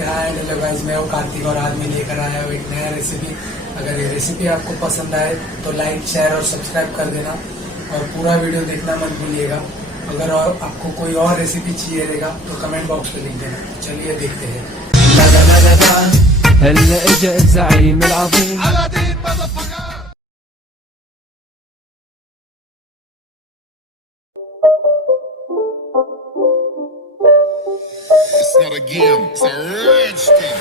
Hi hello guys, मैं हूँ कार्तिक और आज मैं लेकर आया हूँ एक नया रेसिपी। अगर ये रेसिपी आपको पसंद आए तो लाइक शेयर और सब्सक्राइब कर देना और पूरा वीडियो देखना मत भूलिएगा। अगर और आपको कोई और रेसिपी चाहिए रहेगा तो कमेंट बॉक्स में लिख देना। चलिए देखते हैं। لقى هلا اجا الزعيم العظيم It's not a game, it's a rich thing.